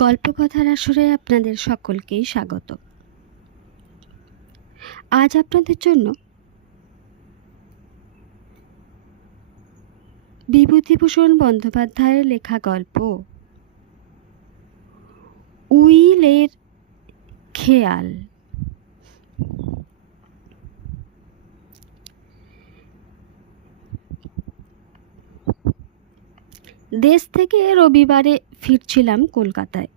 গল্পকথার আসরে আপনাদের সকলকেই স্বাগত। আজ আপনাদের জন্য বিভূতিভূষণ বন্দ্যোপাধ্যায়ের লেখা গল্প উইলের খেয়াল। দেশ থেকে রবিবারে ফিরছিলাম কলকাতায়।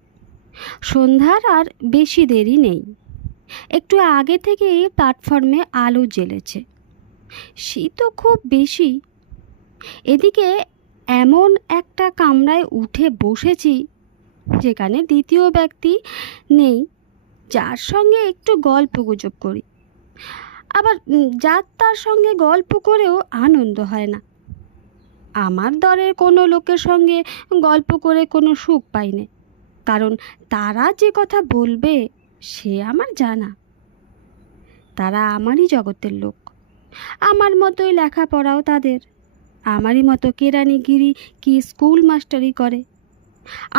সন্ধ্যার আর বেশি দেরি নেই। একটু আগে থেকেই প্ল্যাটফর্মে আলো জ্বেলেছে। শীতও খুব বেশি। এদিকে এমন একটা কামরায় উঠে বসেছি যেখানে দ্বিতীয় ব্যক্তি নেই যার সঙ্গে একটু গল্পগুজব করি। আবার যার তার সঙ্গে গল্প করেও আনন্দ হয় না। আমার দরের কোনো লোকের সঙ্গে গল্প করে কোনো সুখ পাই না, কারণ তারা যে কথা বলবে সে আমার জানা। তারা আমারই জগতের লোক, আমার মতোই লেখাপড়াও তাদের, আমারই মতো কেরানিগিরি কি স্কুল মাস্টারি করে,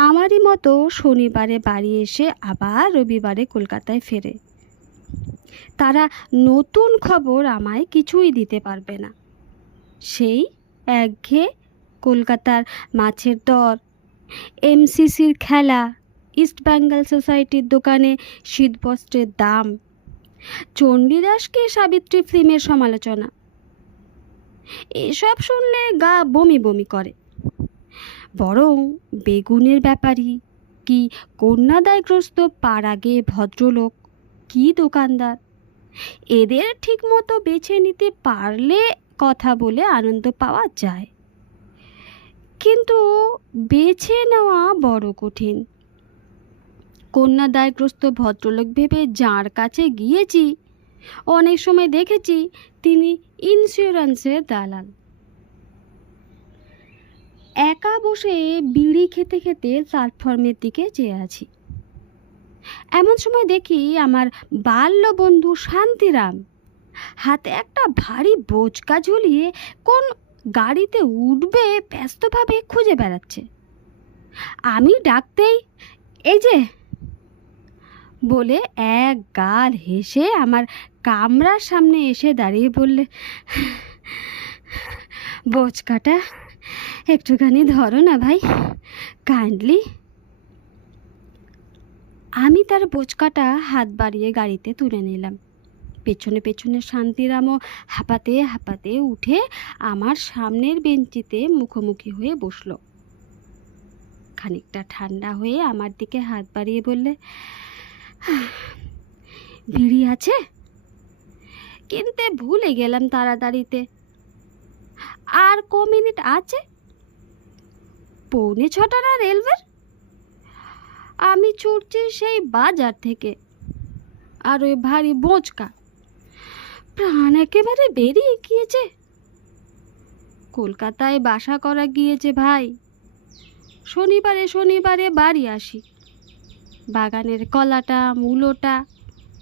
আমারই মতো শনিবারে বাড়ি এসে আবার রবিবারে কলকাতায় ফেরে। তারা নতুন খবর আমায় কিছুই দিতে পারবে না। সেই একঘেয়ে কলকাতার মাছের দর, এমসিসির খেলা, ইস্ট বেঙ্গল সোসাইটির দোকানে শীতবস্ত্রের দাম, চণ্ডীদাসকে সাবিত্রী ফিল্মের সমালোচনা, এসব শুনলে গা বমি বমি করে। বরং বেগুনের ব্যাপারী কি কন্যাদায়গ্রস্ত পাড়াগে ভদ্রলোক কি দোকানদার, এদের ঠিকমতো বেছে নিতে পারলে কথা বলে আনন্দ পাওয়া যায়, কিন্তু বেছে নেওয়া বড় কঠিন। কন্যাদায়গ্রস্ত ভদ্রলোক ভেবে যার কাছে গিয়েছি অনেক সময় দেখেছি তিনি ইন্স্যুরেন্সের দালাল। একা বসে বিড়ি খেতে খেতে প্ল্যাটফর্মের দিকে চেয়ে আছি। এমন সময় দেখি আমার বাল্য বন্ধু শান্তিরাম হাতে একটা ভারী বোঁচকা ঝুলিয়ে কোন গাড়িতে উঠবে ব্যস্তভাবে খুঁজে বেড়াচ্ছে। আমি ডাকতেই এই যে বলে এক গাল হেসে আমার কামরার সামনে এসে দাঁড়িয়ে বললে, বোঁচকাটা একটুখানি ধরো না ভাই, কাইন্ডলি। আমি তার বোঁচকাটা হাত বাড়িয়ে গাড়িতে তুলে নিলাম। পেছনে পেছনে শান্তিরামও হাঁপাতে হাঁপাতে উঠে আমার সামনের বেঞ্চিতে মুখোমুখি হয়ে বসল। খানিকটা ঠান্ডা হয়ে আমার দিকে হাত বাড়িয়ে বললে, বিড়ি আছে? কিনতে ভুলে গেলাম তাড়াতাড়িতে। আর ক মিনিট আছে? 6:45 না রেলওয়ের? আমি ছুটছি সেই বাজার থেকে, আর ওই ভারী বোঁচকা, প্রাণ একেবারে বেরিয়ে গিয়েছে। কলকাতায় বাসা করা গিয়েছে ভাই। শনিবারে শনিবারে বাড়ি আসি। বাগানের কলাটা মূলোটা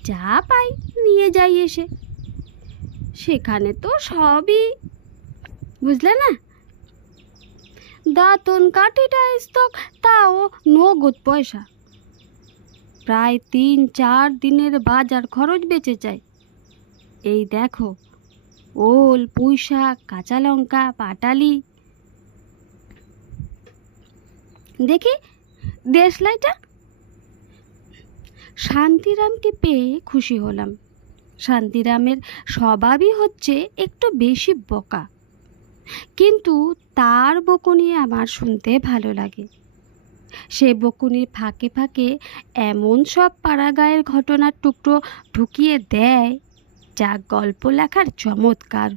যা পাই নিয়ে যাই এসে। সেখানে তো সবই, বুঝলে না, দাঁতন কাঠিটা স্তক, তাও নগদ পয়সা। প্রায় 3-4 দিনের বাজার খরচ বেঁচে যায়। এই দেখো, ওল, পুঁইশাক, কাঁচা লঙ্কা, পাটালি। দেখি দেশলাইটা। শান্তিরামকে পেয়ে খুশি হলাম। শান্তিরামের স্বভাবই হচ্ছে একটু বেশি বকা, কিন্তু তার বকুনি আমার শুনতে ভালো লাগে। সে বকুনির ফাঁকে ফাঁকে এমন সব পাড়াগাঁয়ের ঘটনার টুকরো ঢুকিয়ে দেয় যা গল্প লেখার চমৎকার,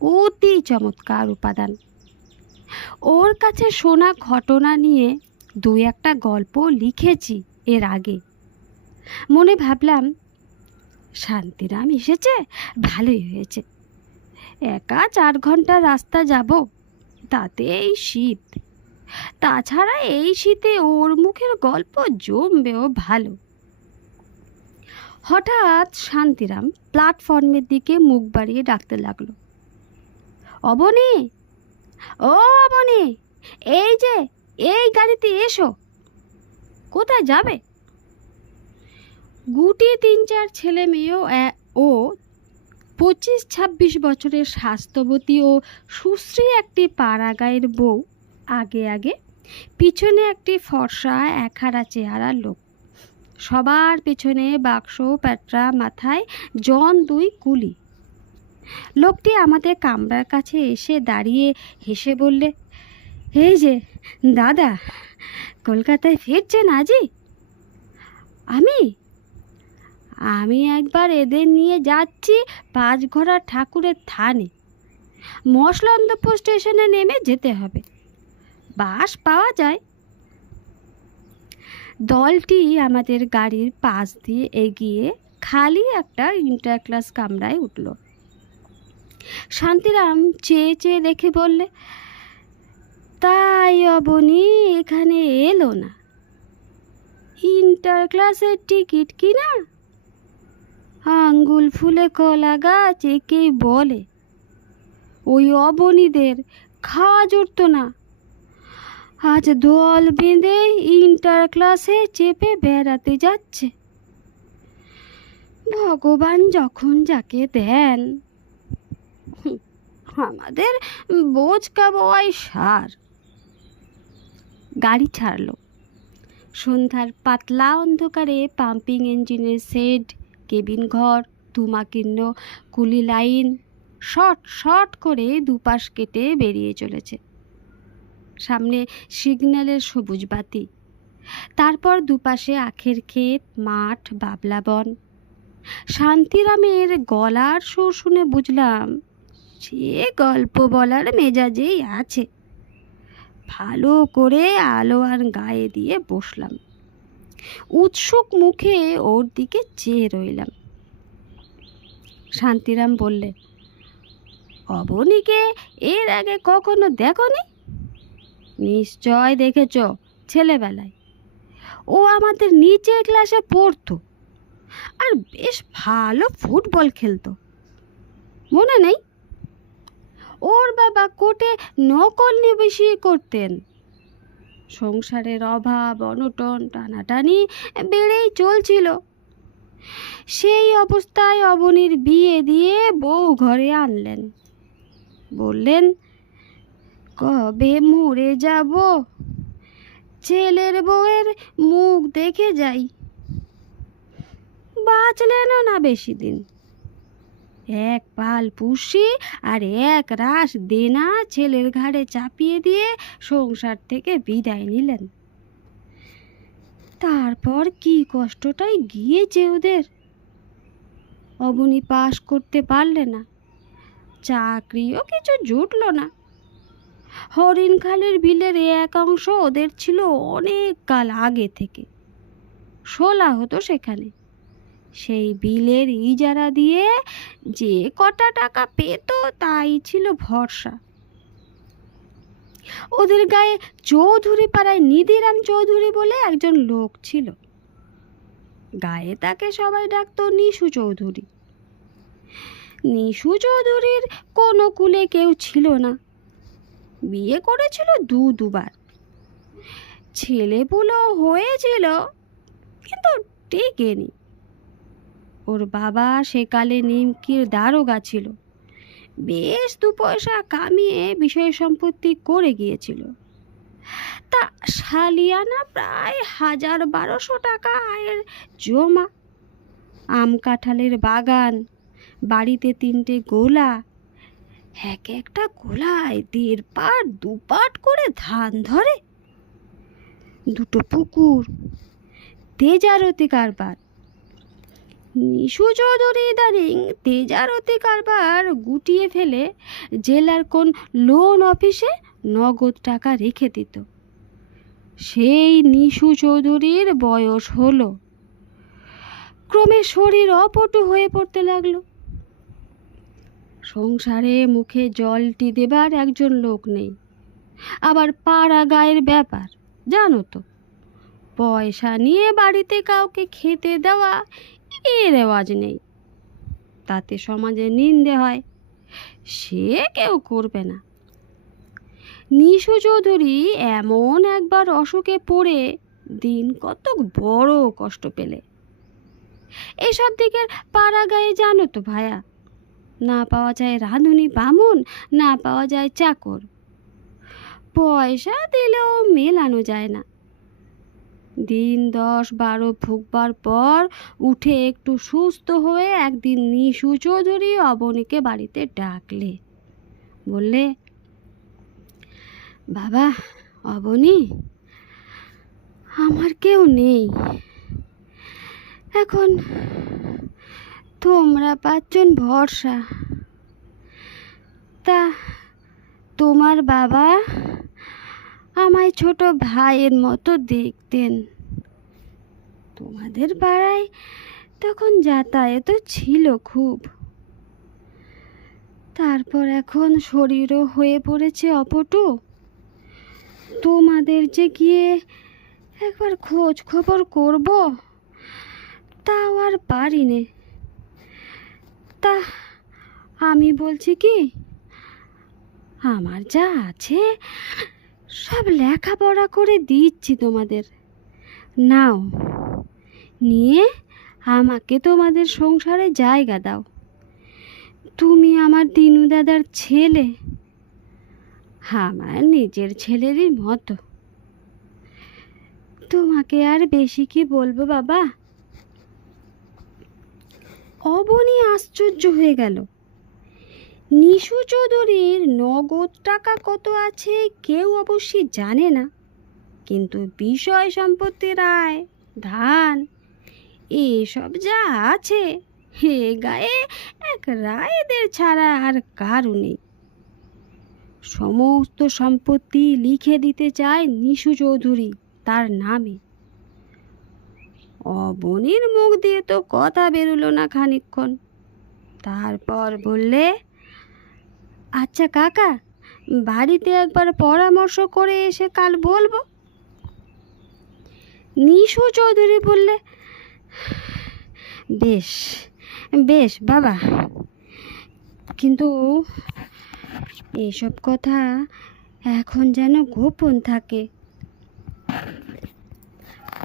অতি চমৎকার উপাদান। ওর কাছে শোনা ঘটনা নিয়ে 2-1টা গল্প লিখেছি এর আগে। মনে ভাবলাম, শান্তিরাম এসেছে, ভালোই হয়েছে। একা 4 ঘন্টা রাস্তা যাব, তাতে এই শীত। তাছাড়া এই শীতে ওর মুখের গল্প জমবেও ভালো। হঠাৎ শান্তিরাম প্ল্যাটফর্মের দিকে মুখ বাড়িয়ে ডাকতে লাগলো, অবনী, ও অবনী, এই যে এই গাড়িতে এসো। কোথায় যাবে? গুটি ৩-৪ ছেলে মেয়েও ও ২৫-২৬ বছরের স্বাস্থ্যবতী ও সুশ্রী একটি পাড়া গাঁয়ের বউ আগে আগে, পিছনে একটি ফর্সা একহারা চেহারার লোক, সবার পেছনে বাক্স প্যাটরা, মাথায় জন ২ কুলি। লোকটি আমাদের কামরার কাছে এসে দাঁড়িয়ে হেসে বললে, এই যে দাদা, কলকাতায় ফিরছেন আজই? আমি একবার এদের নিয়ে যাচ্ছি ৫ ঘোড়া ঠাকুরের থানে। মশলন্দপুর স্টেশনে নেমে যেতে হবে, বাস পাওয়া যায়। দলটি আমাদের গাড়ির পাশ দিয়ে এগিয়ে খালি একটা ইন্টার ক্লাস কামরায় উঠল। শান্তিরাম চেয়ে চেয়ে দেখে বললে, তাই অবনী এখানে এলো না? ইন্টার ক্লাসের টিকিট কিনা? আঙ্গুল ফুলে কলা গাছ একেই বলে। ওই অবনীদের খাওয়া জুটত না, আজ দল বেঁধে ইন্টার ক্লাসে চেপে বেড়াতে যাচ্ছে। ভগবান যখন যাকে দেন। আমাদের বোঝকা বওয়াই সার। গাড়ি ছাড়ল। সন্ধ্যার পাতলা অন্ধকারে পাম্পিং ইঞ্জিনের শেড, কেবিন ঘর, ধুমাকীর্ণ কুলি লাইন শর্ট শর্ট করে দুপাশ কেটে বেরিয়ে চলেছে। সামনে সিগন্যালের সবুজ বাতি, তারপর দুপাশে আখের ক্ষেত, মাঠ, বাবলা বন। শান্তিরামের গলার সুর শুনে বুঝলাম সে গল্প বলার মেজাজেই আছে। ভালো করে আলো আর গায়ে দিয়ে বসলাম, উৎসুক মুখে ওর দিকে চেয়ে রইলাম। শান্তিরাম বললে, অবনীকে এর আগে কখনো দেখনি? নিশ্চয় দেখেছ, ছেলেবেলায়। ও আমাদের নিচের ক্লাসে পড়তো আর বেশ ভালো ফুটবল খেলতো, মনে নেই? ওর বাবা কোর্টে নকল নিবেশি করতেন। সংসারের অভাব অনটন টানাটানি বেড়েই চলছিল। সেই অবস্থায় অবনীর বিয়ে দিয়ে বউ ঘরে আনলেন। বললেন, কবে মরে যাব, ছেলের বউয়ের মুখ দেখে যাই। বাঁচলেনও না বেশি দিন। এক পাল পুষি আর এক রাশ দেনা ছেলের ঘাড়ে চাপিয়ে দিয়ে সংসার থেকে বিদায় নিলেন। তারপর কি কষ্টটাই গিয়েছে ওদের। অবনী পাশ করতে পারলে না, চাকরিও কিছু জুটল না। হরিণখালের বিলের এক অংশ ওদের ছিল অনেক কাল আগে থেকে, শোলা হতো সেখানে। সেই বিলের ইজারা দিয়ে যে কটা টাকা পেত তাই ছিল ভরসা। ওদের গায়ে চৌধুরী পাড়ায় নিধিরাম চৌধুরী বলে একজন লোক ছিল। গায়ে তাকে সবাই ডাকতো নিশু চৌধুরী। নিশু চৌধুরীর কোনো কুলে কেউ ছিল না। বিয়ে করেছিল দুবার। ছেলেপুলো হয়েছিল, কিন্তু টেকেনি। ওর বাবা সেকালে নিমকির দারোগা ছিল, বেশ 2 পয়সা কামিয়ে বিষয় সম্পত্তি করে গিয়েছিল। তা সালিয়ানা প্রায় ১,০০০-১,২০০ টাকা আয়ের জমা। আম কাঁঠালের বাগান, বাড়িতে 3টে গোলা, এক একটা গোলায় 1.5 পাট 2 পাট করে ধান ধরে। 2টো পুকুর, তেজারতি কারবার। নিশু চৌধুরী ইদানিং তেজারতি কারবার গুটিয়ে ফেলে জেলার কোন লোন অফিসে নগদ টাকা রেখে দিত। সেই নিশু চৌধুরীর বয়স হলো, ক্রমে শরীর অপটু হয়ে পড়তে লাগলো। সংসারে মুখে জলটি দেবার একজন লোক নেই। আবার পাড়া গায়ের ব্যাপার, জানো তো, পয়সা নিয়ে বাড়িতে কাউকে খেতে দেওয়া এ রেওয়াজ নেই। তাতে সমাজে নিন্দে হয়, সে কেউ করবে না। নিশু চৌধুরী এমন একবার অসুখে পড়ে দিন কত বড় কষ্ট পেলে। এসব দিকের পাড়া গায়ে জানো তো ভায়া, না পাওয়া যায় রাঁধুনি বামুন, না পাওয়া যায় চাকর, পয়সা দিলেও মেলানো যায় না। দিন 10-12 ভুগবার পর উঠে একটু সুস্থ হয়ে একদিন নিশু চৌধুরী অবনীকে বাড়িতে ডাকলে, বললে, বাবা অবনী, আমার কেউ নেই এখন, তোমরা 5 জন ভরসা। তা তোমার বাবা আমায় ছোট ভাইয়ের মতো দেখতেন। তোমাদের পাড়ায় তখন যাতায়াত ছিল খুব। তারপর এখন শরীরও হয়ে পড়েছে অপটু। তোমাদের যে গিয়ে একবার খোঁজ খবর করব, তাও আর পারি নে। তা আমি বলছি কি, আমার যা আছে সব লেখাপড়া করে দিচ্ছি তোমাদের, নাও, নিয়ে আমাকে তোমাদের সংসারে জায়গা দাও। তুমি আমার দিনু দাদার ছেলে, আমার নিজের ছেলেরই মতো। তোমাকে আর বেশি কি বলবো বাবা। অবনী আশ্চর্য হয়ে গেল। নিশু চৌধুরীর নগদ টাকা কত আছে কেউ অবশ্যই জানে না, কিন্তু বিষয় সম্পত্তির আয়, ধান, এসব যা আছে, হে গায়ে এক রায়দের ছাড়া আর কারও নেই। সমস্ত সম্পত্তি লিখে দিতে চায় নিশু চৌধুরী তার নামে। অবনীর মুখ দিয়ে তো কথা বেরোলো না খানিকক্ষণ। তারপর বললে, আচ্ছা কাকা, বাড়িতে একবার পরামর্শ করে এসে কাল বলবো। নিশু চৌধুরী বললে, বেশ বেশ বাবা, কিন্তু এসব কথা এখন যেন গোপন থাকে।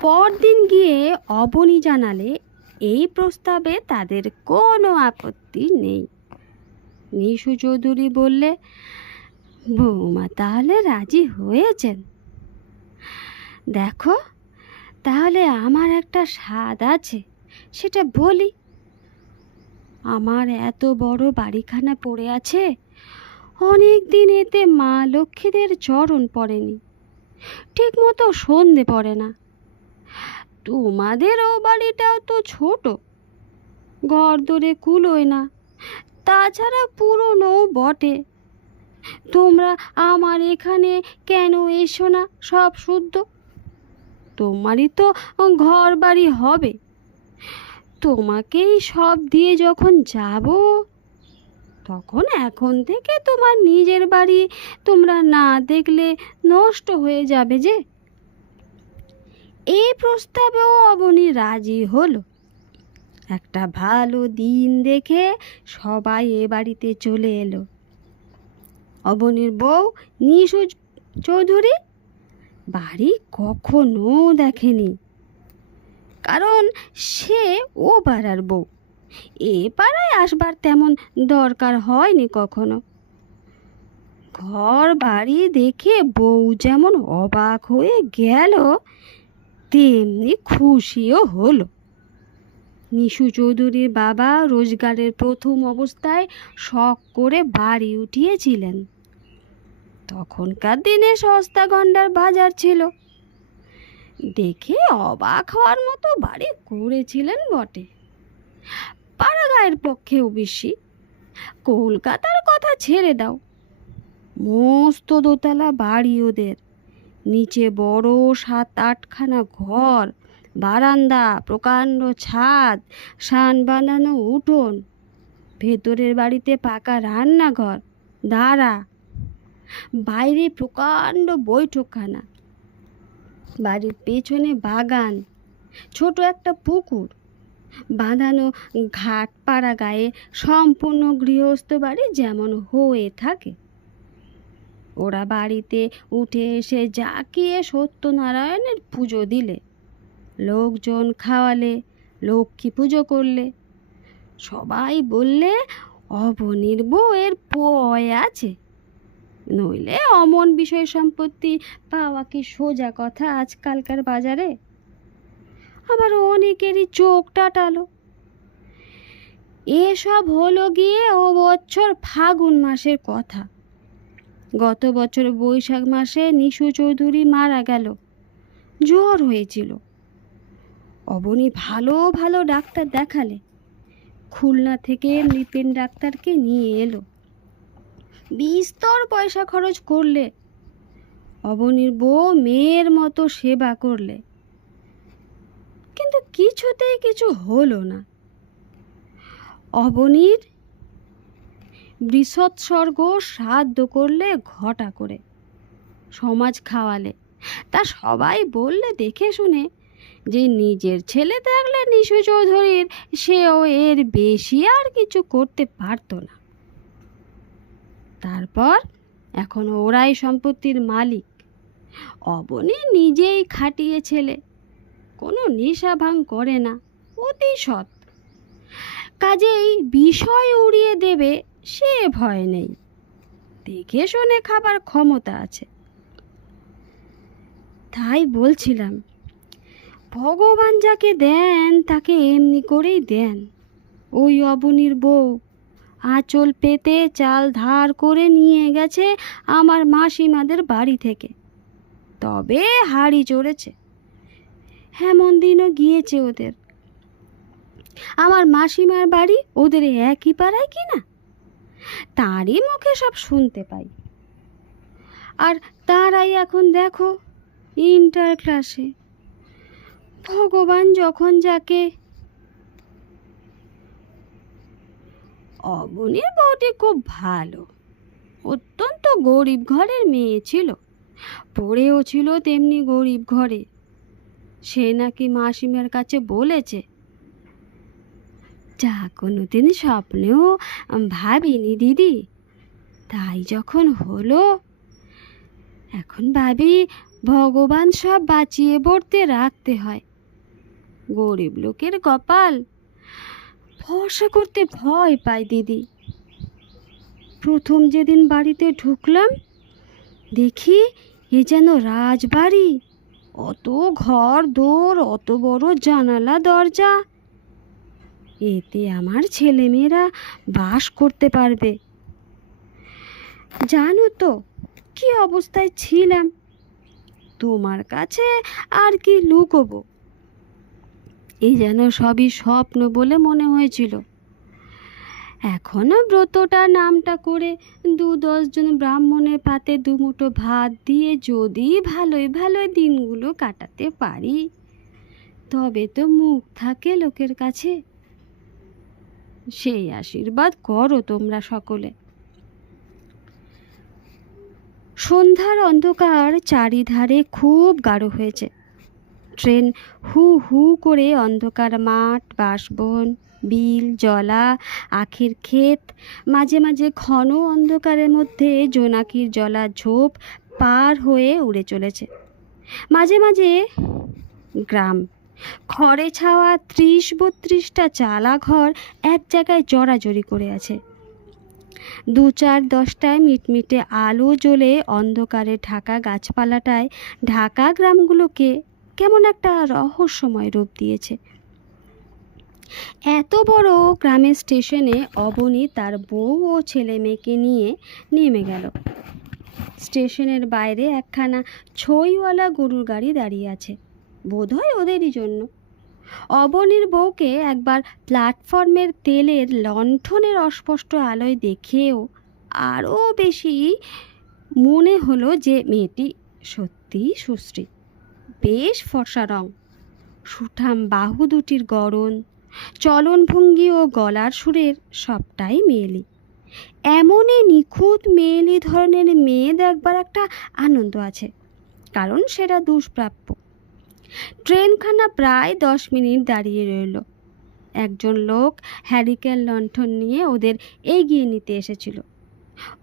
পরদিন গিয়ে অবনী জানালে এই প্রস্তাবে তাদের কোনো আপত্তি নেই। নিশু চৌধুরী বললে, বৌমা তাহলে রাজি হয়েছেন? দেখো, তাহলে আমার একটা স্বাদ আছে, সেটা বলি। আমার এত বড় বাড়িখানা পড়ে আছে, অনেক দিন এতে মা লক্ষ্মীদের চরণ পড়েনি, ঠিক মতো সন্ধে পড়ে না। তোমাদেরও বাড়িটাও তো ছোট, ঘর দরে কুলোয় না, তাছাড়া পুরনো বটে। তোমরা আমার এখানে কেন এসো না? সব শুদ্ধ, তোমারই তো ঘর বাড়ি হবে। তোমাকেই সব দিয়ে যখন যাব, তখন এখন থেকে তোমার নিজের বাড়ি তোমরা না দেখলে নষ্ট হয়ে যাবে যে। এই প্রস্তাবেও অবনী রাজি হলো। একটা ভালো দিন দেখে সবাই এ বাড়িতে চলে এলো। অবনীর বউ নিশু চৌধুরী বাড়ি কখনো দেখেনি, কারণ সে ও পাড়ার বউ, এ পাড়ায় আসবার তেমন দরকার হয়নি কখনো। ঘর বাড়ি দেখে বউ যেমন অবাক হয়ে গেল, তেমনি খুশিও হলো। নিশু চৌধুরীর বাবা রোজগারের প্রথম অবস্থায় শখ করে বাড়ি উঠিয়েছিলেন। তখনকার দিনে সস্তা গন্ডার বাজার ছিল, দেখে অবাক হওয়ার মতো বাড়ি করেছিলেন বটে। পাড়াগাঁয়ের পক্ষেও বেশি, কলকাতার কথা ছেড়ে দাও, মস্ত দোতলা বাড়ি ওদের, নিচে বড় 7-8খানা ঘর, বারান্দা, প্রকাণ্ড ছাদ, শান বাঁধানো উঠোন, ভেতরের বাড়িতে পাকা রান্নাঘর, দাঁড়া, বাইরে প্রকাণ্ড বৈঠকখানা, বাড়ির পেছনে বাগান, ছোট একটা পুকুর, বাঁধানো ঘাট। পাড়া গায়ে সম্পূর্ণ গৃহস্থ বাড়ি যেমন হয়ে থাকে। ওরা বাড়িতে উঠে এসে জাঁকিয়ে সত্যনারায়ণের পুজো দিলে, লোকজন খাওয়ালে, লক্ষ্মী পুজো করলে। সবাই বললে অবনীর বউয়ের পয় আছে, নইলে অমন বিষয় সম্পত্তি পাওয়া কি সোজা কথা আজকালকার বাজারে? আবার অনেকেরই চোখ টাটালো। এসব হলো গিয়ে ও বছর ফাগুন মাসের কথা। গত বছর বৈশাখ মাসে নিশু চৌধুরী মারা গেল, জ্বর হয়েছিল। অবনী ভালো ভালো ডাক্তার দেখালে, খুলনা থেকে নৃপেন ডাক্তারকে নিয়ে এলো, বিস্তর পয়সা খরচ করলে। অবনীর বউ মেয়ের মতো সেবা করলে, কিন্তু কিছুতেই কিছু হলো না। অবনীর বৃষৎসর্গ শ্রাদ্ধ করলে ঘটা করে, সমাজ খাওয়ালে। তা সবাই বললে দেখে শুনে যে নিজের ছেলে থাকলে নিশু চৌধুরীর সেও এর বেশি আর কিছু করতে পারত না। তারপর এখন ওরাই সম্পত্তির মালিক। অবনী নিজেই খাটিয়ে ছেলে, কোনো নেশা ভাঙ করে না, অতি সৎ। কাজেই বিষয় উড়িয়ে দেবে সে ভয় নেই, দেখে শুনে খাবার ক্ষমতা আছে। তাই বলছিলাম, ভগবান যাকে দেন তাকে এমনি করেই দেন। ওই অবনীর বউ আঁচল পেতে চাল ধার করে নিয়ে গেছে আমার মাসিমাদের বাড়ি থেকে, তবে হাড়ি চড়েছে। হেমন দিনও গিয়েছে ওদের। আমার মাসিমার বাড়ি ওদের একই পাড়ায় কিনা, তারই মুখে সব শুনতে পাই। আর তারাই এখন দেখো ইন্টার ক্লাসে। ভগবান যখন যাকে। অবনীর বউটি খুব ভালো, অত্যন্ত গরিব ঘরের মেয়ে ছিল, পড়েও ছিল তেমনি গরিব ঘরে। সে নাকি মাসিমার কাছে বলেছে, যা কোনোদিন স্বপ্নেও ভাবিনি দিদি, তাই যখন হলো এখন ভাবি ভগবান সব বাঁচিয়ে বর্তে রাখতে হয়। গরিব লোকের কপাল, ভরসা করতে ভয় পাই দিদি। প্রথম যেদিন বাড়িতে ঢুকলাম দেখি এ যেন রাজবাড়ি, অত ঘর দোর, অত বড় জানালা দরজা। এতে আমার ছেলেমেয়েরা বাস করতে পারবে। জানো তো কি অবস্থায় ছিলাম, তোমার কাছে আর কি লুকোবো। এই যেন সবই স্বপ্ন বলে মনে হয়েছিল। এখনো ব্রতটা নামটা করে 2-10 জন ব্রাহ্মণের পাতে দুমুঠো ভাত দিয়ে যদি ভালোই ভালোই দিনগুলো কাটাতে পারি, তবে তো মুখ থাকে লোকের কাছে। সেই আশীর্বাদ করো তোমরা সকলে। সন্ধ্যার অন্ধকার চারিধারে খুব গাঢ় হয়েছে। ট্রেন হু হু করে অন্ধকার মাঠ, বাঁশবন, বিল, জলা, আখের ক্ষেত, মাঝে মাঝে ঘন অন্ধকারের মধ্যে জোনাকির জলা ঝোপ পার হয়ে উড়ে চলেছে। মাঝে মাঝে গ্রাম, খড়ে ছাওয়া 30-32টা চালা ঘর এক জায়গায় জড়াজড়ি করে আছে। 2-4-10টায় মিটমিটে আলো জ্বলে অন্ধকারে ঢাকা গাছপালাটায় ঢাকা গ্রামগুলোকে কেমন একটা রহস্যময় রূপ দিয়েছে। এত বড় গ্রামের স্টেশনে অবনী তার বউ ও ছেলে মেয়েকে নিয়ে নেমে গেল। স্টেশনের বাইরে একখানা ছইওয়ালা গরুর গাড়ি দাঁড়িয়ে আছে, বোধহয় ওদেরই জন্য। অবনীর বউকে একবার প্ল্যাটফর্মের তেলের লণ্ঠনের অস্পষ্ট আলোয় দেখেও আরও বেশি মনে হলো যে মেয়েটি সত্যিই সুশ্রী। বেশ ফর্সা রং, সুঠাম বাহু দুটির গড়ন, চলনভঙ্গি ও গলার সুরের সবটাই মেয়েলি। এমনই নিখুঁত মেয়েলি ধরনের মেয়ে দেখবার একটা আনন্দ আছে, কারণ সেটা দুষ্প্রাপ্য। ট্রেনখানা প্রায় 10 মিনিট দাঁড়িয়ে রইল। একজন লোক হ্যারিকেন লণ্ঠন নিয়ে ওদের এগিয়ে নিতে এসেছিল।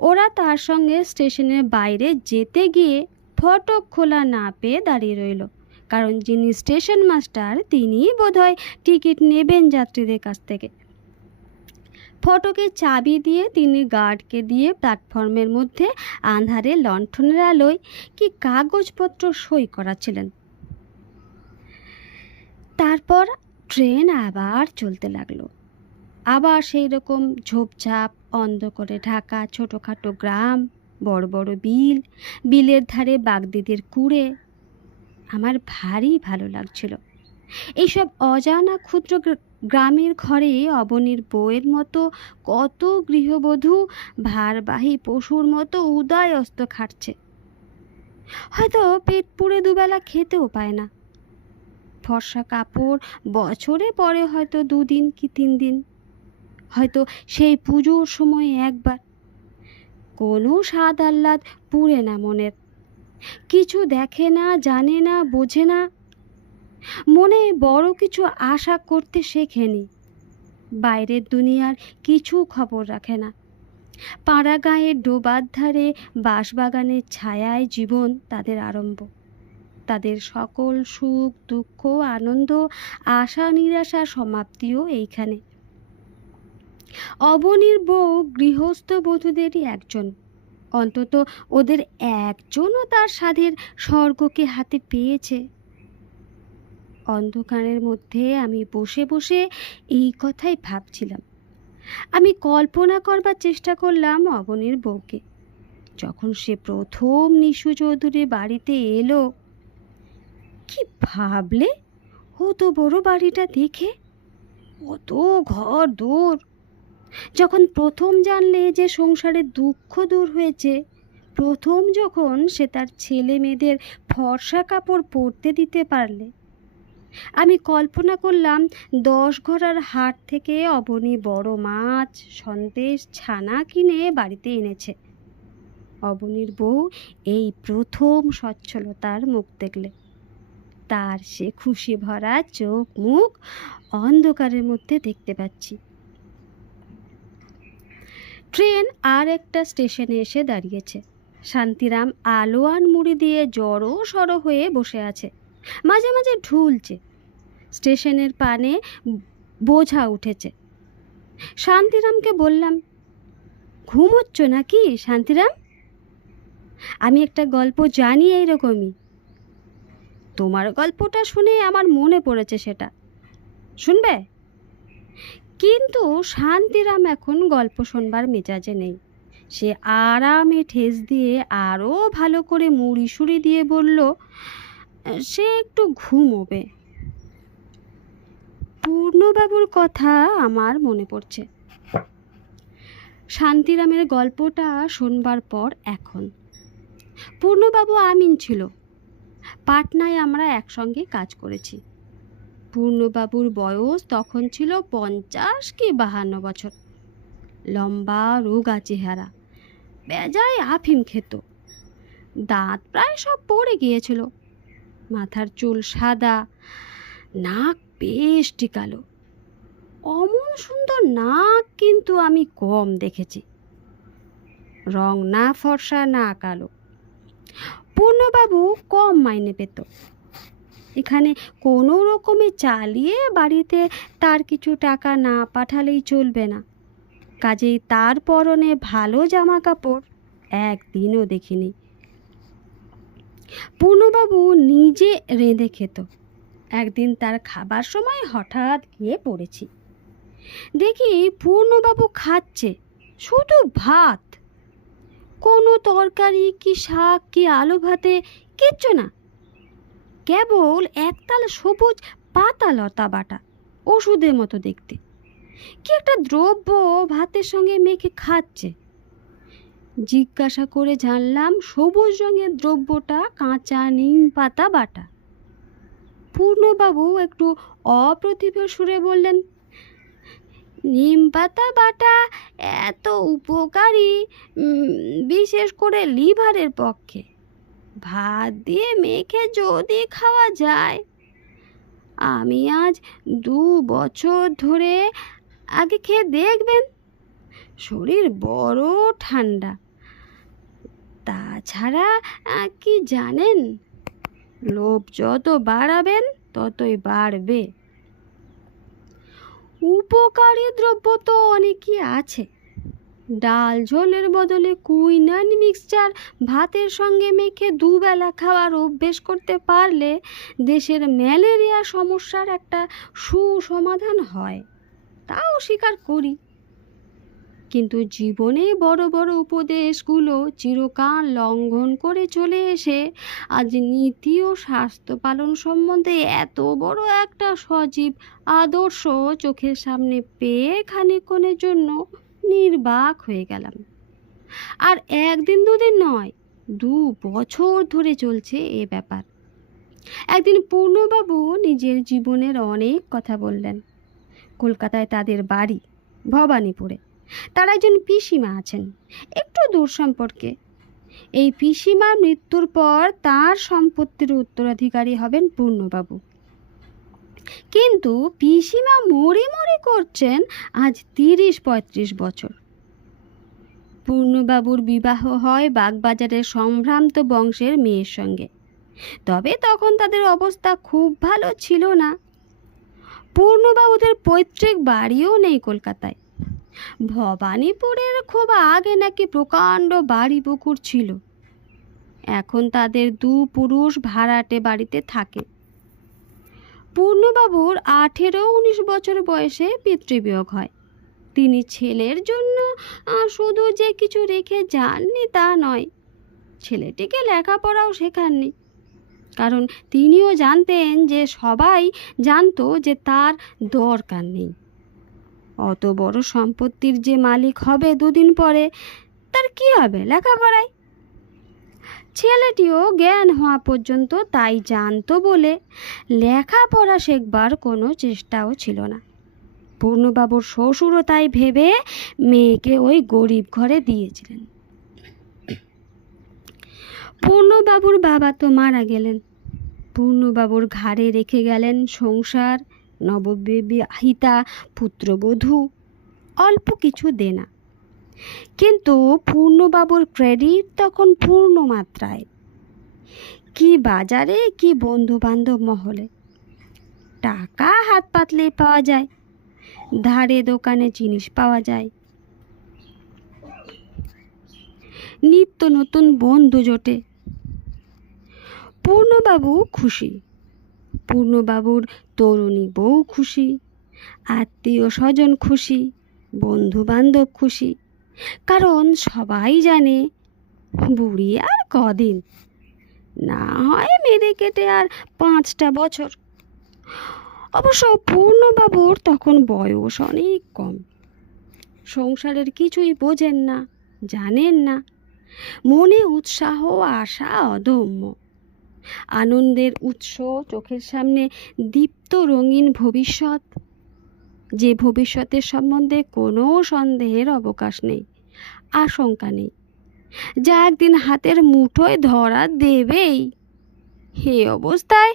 ওরা তার সঙ্গে স্টেশনের বাইরে যেতে গিয়ে ফটক খোলা না পেয়ে দাঁড়িয়ে রইল, কারণ যিনি স্টেশন মাস্টার তিনিই বোধহয় টিকিট নেবেন যাত্রীদের কাছ থেকে। ফটকে চাবি দিয়ে তিনি গার্ডকে দিয়ে প্ল্যাটফর্মের মধ্যে আঁধারে লণ্ঠনের আলোয় কি কাগজপত্র সই করাচ্ছিলেন। তারপর ট্রেন আবার চলতে লাগলো। আবার সেই রকম ঝোপঝাপ অন্ধকারে ঢাকা ছোটোখাটো গ্রাম, বড় বড় বিল, বিলের ধারে বাগদিদের কুড়ে। আমার ভারী ভালো লাগছিল। এইসব অজানা ক্ষুদ্র গ্রামের ঘরে অবনীর বউয়ের মতো কত গৃহবধূ ভারবাহী পশুর মতো উদয় অস্ত খাটছে। হয়তো পেট পুড়ে দুবেলা খেতেও পায় না। ফর্সা কাপড় বছরে পরে হয়তো 2 দিন কি 3 দিন, হয়তো সেই পুজোর সময় একবার। কোনো স্বাদ আহ্লাদ পুড়ে না মনের, কিছু দেখে না, জানে না, বোঝে না, মনে বড় কিছু আশা করতে শেখেনি। বাইরের দুনিয়ার কিছু খবর রাখে না। পাড়া গাঁয়ের ডোবার ধারে বাঁশবাগানের ছায়ায় জীবন তাদের আরম্ভ। তাদের সকল সুখ দুঃখ আনন্দ আশা নিরাশা সমাপ্তিও এইখানে। অবনীর বউ গৃহস্থ বধূদেরই একজন, অন্তত ওদের একজনও তার সাধের স্বর্গকে হাতে পেয়েছে। অন্ধকারের মধ্যে আমি বসে বসে এই কথাই ভাবছিলাম। আমি কল্পনা করবার চেষ্টা করলাম অবনীর বউকে, যখন সে প্রথম নিশু চৌধুরীর বাড়িতে এলো। কি ভাবলে অত বড় বাড়িটা দেখে, অত ঘর দূর। যখন প্রথম জানলে যে সংসারের দুঃখ দূর হয়েছে, প্রথম যখন সে তার ছেলে মেয়েদের ফর্সা কাপড় পরতে দিতে পারলে, আমি কল্পনা করলাম 10 ঘোড়ার হাট থেকে অবনী বড় মাছ সন্দেশ ছানা কিনে বাড়িতে এনেছে। অবনীর বউ এই প্রথম সচ্ছলতার মুখ দেখলে। তার সে খুশি ভরা চোখ মুখ অন্ধকারের মধ্যে দেখতে পাচ্ছি। ট্রেন আর একটা স্টেশনে এসে দাঁড়িয়েছে। শান্তিরাম আলোয়ান মুড়ি দিয়ে জড়ো সড়ো হয়ে বসে আছে, মাঝে মাঝে ঢুলছে। স্টেশনের পানে বোঝা উঠেছে। শান্তিরামকে বললাম, ঘুমোচ্ছ নাকি শান্তিরাম? আমি একটা গল্প জানি এইরকমই। তোমার গল্পটা শুনে আমার মনে পড়েছে, সেটা শুনবে? কিন্তু শান্তিরাম এখন গল্প শোনবার মেজাজে নেই। সে আরামে ঠেস দিয়ে আরও ভালো করে মুড়ি সুড়ি দিয়ে বলল সে একটু ঘুমোবে। পূর্ণবাবুর কথা আমার মনে পড়ছে। শান্তিরামের গল্পটা শোনবার পর এখন পূর্ণবাবু আমিন ছিল। পাটনায় আমরা একসঙ্গে কাজ করেছি। পূর্ণবাবুর বয়স তখন ছিল 50 কি 52 বছর। লম্বা রোগা চেহারা, বেজায় আফিম খেত, দাঁত প্রায় সব পড়ে গিয়েছিল, মাথার চুল সাদা, নাক বেশ টিকালো। অমন সুন্দর নাক কিন্তু আমি কম দেখেছি। রং না ফর্সা না কালো। পূর্ণবাবু কম মাইনে পেত। এখানে কোনো রকমে চালিয়ে বাড়িতে তার কিছু টাকা না পাঠালেই চলবে না। কাজেই তার পরনে ভালো জামা কাপড় একদিনও দেখিনি। পূর্ণবাবু নিজে রেঁধে খেত। একদিন তার খাবার সময় হঠাৎ গিয়ে পড়েছি। দেখি পূর্ণবাবু খাচ্ছে শুধু ভাত, কোনো তরকারি কি শাক কি আলু ভাতে কিচ্ছু না, কেবল একতাল সবুজ পাতা লতা বাটা, ওষুধের মতো দেখতে কি একটা দ্রব্য ভাতের সঙ্গে মেখে খাচ্ছে। জিজ্ঞাসা করে জানলাম সবুজ রঙের দ্রব্যটা কাঁচা নিম পাতা বাটা। পূর্ণবাবু একটু অপ্রতিভ সুরে বললেন, নিম পাতা বাটা এত উপকারী, বিশেষ করে লিভারের পক্ষে। ভাত দিয়ে মেখে যদি খাওয়া যায়। আমি আজ 2 বছর ধরে, আগে খেয়ে দেখবেন, শরীর বড় ঠান্ডা। তাছাড়া কি জানেন, লোভ যত বাড়াবেন ততই বাড়বে। উপকারী দ্রব্য তো অনেকই আছে। ডাল ঝোলের বদলে কুইনাইন মিক্সচার ভাতের সঙ্গে মেখে দুবেলা খাওয়ার অভ্যেস করতে পারলে দেশের ম্যালেরিয়া সমস্যার একটা সুসমাধান হয়, তাও স্বীকার করি। কিন্তু জীবনে বড় বড় উপদেশগুলো চিরকাল লঙ্ঘন করে চলে এসে আজ নীতি ও স্বাস্থ্য পালন সম্বন্ধে এত বড় একটা সজীব আদর্শ চোখের সামনে পেয়ে খানিকক্ষণের জন্য নির্বাক হয়ে গেলাম। আর একদিন দুদিন নয়, 2 বছর ধরে চলছে এ ব্যাপার। একদিন পূর্ণবাবু নিজের জীবনের অনেক কথা বললেন। কলকাতায় তাদের বাড়ি, ভবানীপুরে। তার একজন পিসিমা আছেন, একটু দূর সম্পর্কে। এই পিসিমার মৃত্যুর পর তার সম্পত্তির উত্তরাধিকারী হবেন পূর্ণবাবু। কিন্তু পিসিমা মরে মরে করছেন আজ 30-35 বছর। পূর্ণবাবুর বিবাহ হয় বাগবাজারের সম্ভ্রান্ত বংশের মেয়ের সঙ্গে। তবে তখন তাদের অবস্থা খুব ভালো ছিল না। পূর্ণবাবুদের পৈতৃক বাড়িও নেই কলকাতায়। ভবানীপুরের খুব আগে নাকি প্রকাণ্ড বাড়ি পুকুর ছিল। এখন তাদের 2 পুরুষ ভাড়াটে বাড়িতে থাকে। পূর্ণবাবুর 18-19 বছর বয়সে পিতৃবিয়োগ হয়। তিনি ছেলের জন্য শুধু যে কিছু রেখে যাননি তা নয়, ছেলেটিকে লেখাপড়াও শেখাননি। কারণ তিনিও জানতেন যে সবাই জানতো যে তার দরকার নেই। অত বড় সম্পত্তির যে মালিক হবে 2 দিন পরে, তার কি হবে লেখাপড়ায়? ছেলেটিও জ্ঞান হওয়া পর্যন্ত তাই জানতো বলে লেখাপড়া শেখবার কোনো চেষ্টাও ছিল না। পূর্ণবাবুর শ্বশুরও তাই ভেবে মেয়েকে ওই গরিব ঘরে দিয়েছিলেন। পূর্ণবাবুর বাবা তো মারা গেলেন। পূর্ণবাবুর ঘাড়ে রেখে গেলেন সংসার, নববিবাহিতা পুত্রবধূ, অল্প কিছু দেনা। কিন্তু পূর্ণবাবুর ক্রেডিট তখন পূর্ণ মাত্রায়। কি বাজারে, কি বন্ধু বান্ধব মহলে। টাকা হাত পাতলে পাওয়া যায়, ধারে দোকানে জিনিস পাওয়া যায়, নিত্য নতুন বন্ধু জোটে। পূর্ণবাবু খুশি, পূর্ণবাবুর তরুণী বউ খুশি, আত্মীয় স্বজন খুশি, বন্ধু বান্ধব খুশি। কারণ সবাই জানে বুড়ি আর কদিন, না হয় মেরে কেটে আর 5টা বছর। অবশ্য পূর্ণবাবুর তখন বয়স অনেক কম, সংসারের কিছুই বোঝেন না, জানেন না। মনে উৎসাহ আশা অদম্য, আনন্দের উৎস, চোখের সামনে দীপ্ত রঙিন ভবিষ্যৎ, যে ভবিষ্যতের সম্বন্ধে কোনো সন্দেহের অবকাশ নেই, আশঙ্কা নেই, যা একদিন হাতের মুঠোয় ধরা দেবেই। এই অবস্থায়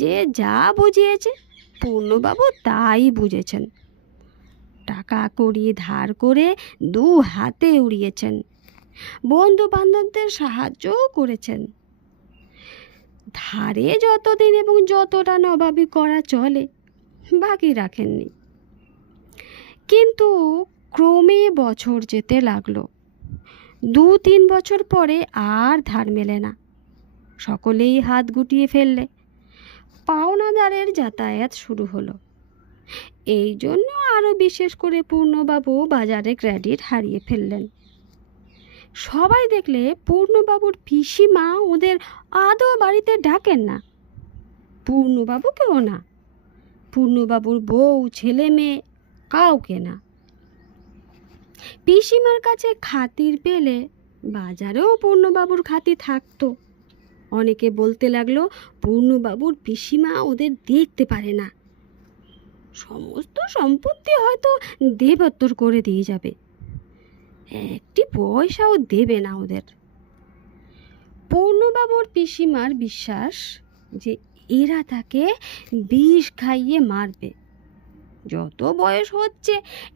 যে যা বুঝিয়েছে পূর্ণবাবু তাই বুঝেছেন। টাকা কড়ি ধার করে 2 হাতে উড়িয়েছেন, বন্ধু বান্ধবদের সাহায্যও করেছেন। ধারে যতদিন এবং যতটা নবাবি করা চলে বাকি রাখেননি। কিন্তু ক্রমে বছর যেতে লাগলো। 2-3 বছর পরে আর ধার মেলে না। সকলেই হাত গুটিয়ে ফেললে। পাওনাদারের যাতায়াত শুরু হলো। এই জন্য আরও বিশেষ করে পূর্ণবাবু বাজারে ক্রেডিট হারিয়ে ফেললেন। সবাই দেখলে পূর্ণবাবুর পিসিমা ওদের আদৌ বাড়িতে ডাকেন না, পূর্ণবাবুকেও না, পূর্ণবাবুর বউ ছেলে মেয়ে কাউকে না। পিসিমার কাছে খাতির পেলে বাজারেও পূর্ণবাবুর খাতির থাকতো। অনেকে বলতে লাগলো পূর্ণবাবুর পিসিমা ওদের দেখতে পারে না, সমস্ত সম্পত্তি হয়তো দেবত্তর করে দিয়ে যাবে, একটি পয়সাও দেবে না ওদের। পূর্ণবাবুর পিসিমার বিশ্বাস যে এরা তাকে বিষ খাইয়ে মারবে, যত বয়স হচ্ছে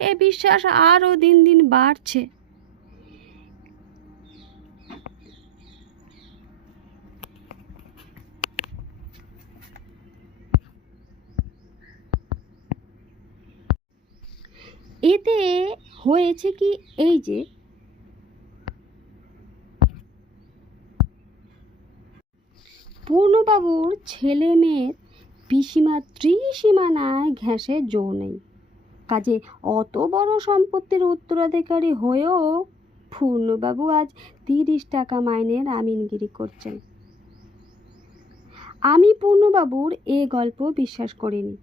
এ বিশ্বাস আরও দিন দিন বাড়ছে। এতে হয়েছে কি, এই যে পূর্ণবাবুর ছেলে মেয়ের পিসিমা ত্রিসীমানায় ঘেঁষে জো নেই। কাজে অত বড় সম্পত্তির উত্তরাধিকারী হয়েও পূর্ণবাবু আজ 30 টাকা মাইনের আমিনগিরি করছেন। আমি পূর্ণবাবুর এ গল্প বিশ্বাস করিনি,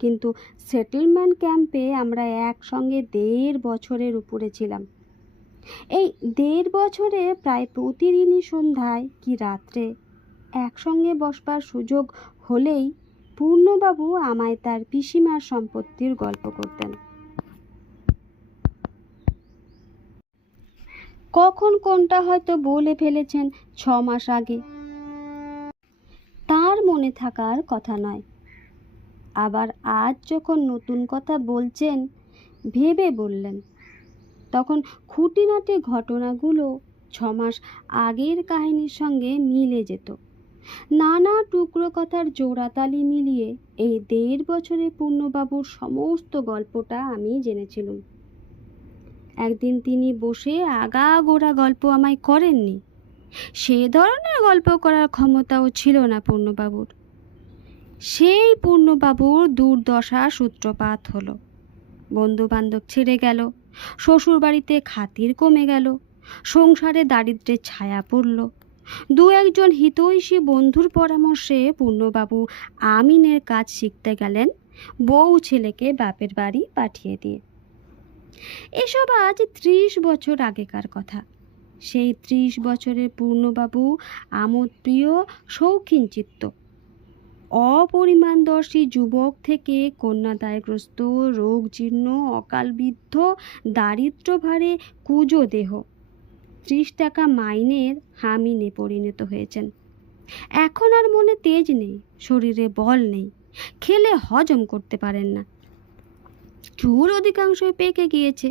কিন্তু সেটেলমেন্ট ক্যাম্পে আমরা একসঙ্গে 1.5 বছরের উপরে ছিলাম। এই 1.5 বছরে প্রায় প্রতিদিনই সন্ধ্যায় কি রাত্রে একসঙ্গে বসবার সুযোগ হলেই পূর্ণবাবু আমায় তার পিসিমার সম্পত্তির গল্প করতেন। কখন কোনটা হয়তো বলে ফেলেছেন 6 মাস আগে, তার মনে থাকার কথা নয়। আবার আজ যখন নতুন কথা বলছেন ভেবে বললেন, তখন খুঁটিনাটি ঘটনাগুলো 6 মাস আগের কাহিনীর সঙ্গে মিলে যেত। নানা টুকরো কথার জোড়াতালি মিলিয়ে এই 1.5 বছরে পূর্ণবাবুর সমস্ত গল্পটা আমি জেনেছিলাম। একদিন তিনি বসে আগাগোড়া গল্প আমায় করেননি, সে ধরনের গল্প করার ক্ষমতাও ছিল না পূর্ণবাবুর। সেই পূর্ণবাবুর দুর্দশা সূত্রপাত হলো। বন্ধু বান্ধব ছেড়ে গেল, শ্বশুর বাড়িতে খাতির কমে গেল, সংসারে দারিদ্র্যের ছায়া পড়ল। 2-1 হিতৈষী বন্ধুর পরামর্শে পূর্ণবাবু আমিনের কাজ শিখতে গেলেন, বউ ছেলেকে বাপের বাড়ি পাঠিয়ে দিয়ে। এসব আজ 30 বছর আগেকার কথা। সেই 30 বছরের পূর্ণবাবু আমোদপ্রিয়, শৌখিন চিত্ত, অপরিমাণদর্শী যুবক থেকে কন্যাদায়গ্রস্ত, রোগজীর্ণ, অকালবৃদ্ধ, দারিদ্র ভারে কুজো দেহ 30 টাকা মাইনের হামিনে পরিণত হয়েছেন। এখন আর মনে তেজ নেই, শরীরে বল নেই, খেলে হজম করতে পারেন না, চুল অধিকাংশই পেকে গিয়েছে,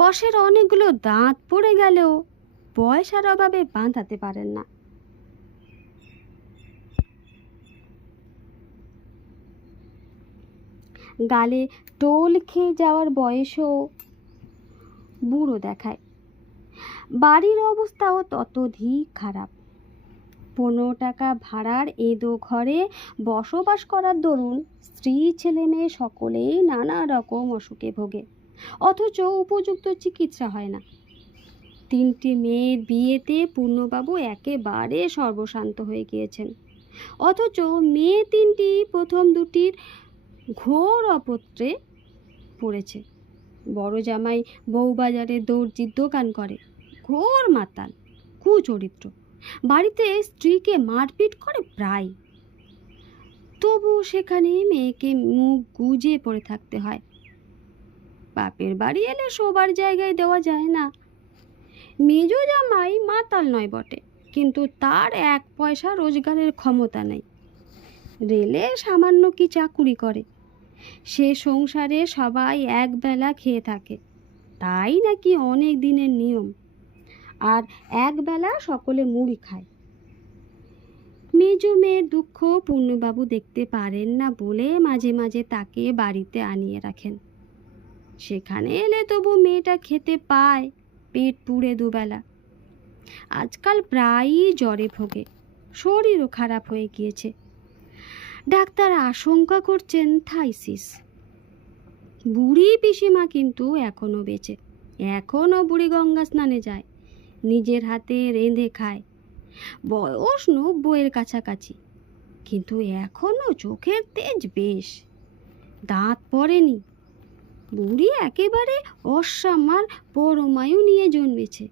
কষের অনেকগুলো দাঁত পড়ে গেলেও পয়সার অভাবে বাঁধাতে পারেন না। গালে টোল খেয়ে যাওয়ার বয়সও বুড়ো দেখায়। বাড়ির অবস্থাও ততধিক খারাপ। 15 টাকা ভাড়ার এদো ঘরে বসবাস করার দরুন স্ত্রী ছেলে মেয়ে সকলেই নানা রকম অসুখে ভোগে, অথচ উপযুক্ত চিকিৎসা হয় না। 3টি মেয়ের বিয়েতে পূর্ণবাবু একেবারে সর্বশান্ত হয়ে গিয়েছেন, অথচ মেয়ে 3টি প্রথম 2টির ঘোর অপত্রে পড়েছে। বড় জামাই বউবাজারে দর্জির দোকান করে, ঘোর মাতাল, কুচরিত্র, বাড়িতে স্ত্রীকে মারপিট করে প্রায়। তবু সেখানে মেয়েকে মুখ গুজে পড়ে থাকতে হয়। বাপের বাড়ি এলে শোবার জায়গায় দেওয়া যায় না। মেজ জামাই মাতাল নয় বটে, কিন্তু তার 1 পয়সা রোজগারের ক্ষমতা নেই। রেলে সামান্য কি চাকুরি করে, সে সংসারে সবাই একবেলা খেয়ে থাকে, তাই নাকি অনেক দিনের নিয়ম, আর একবেলা সকলে মুড়ি খায়। মেজ মেয়ের দুঃখ পূর্ণবাবু দেখতে পারেন না বলে মাঝে মাঝে তাকে বাড়িতে আনিয়ে রাখেন। সেখানে এলে তবু মেয়েটা খেতে পায়, পেট পুড়ে দুবেলা। আজকাল প্রায়ই জ্বরে ভোগে, শরীরও খারাপ হয়ে গিয়েছে। ডাক্তার আশঙ্কা করছেন থাইসিস। বুড়ি পিসিমা কিন্তু এখনো বেঁচে, এখনো বুড়ি গঙ্গা স্নানে যায়, নিজের হাতে রেঁধে খায়। বয়স 90-এর কাছাকাছি, কিন্তু এখনো চোখের তেজ বেশ, দাঁত পড়েনি। বুড়ি একেবারে অসামার পরমায়ু নিয়ে জন্মেছে।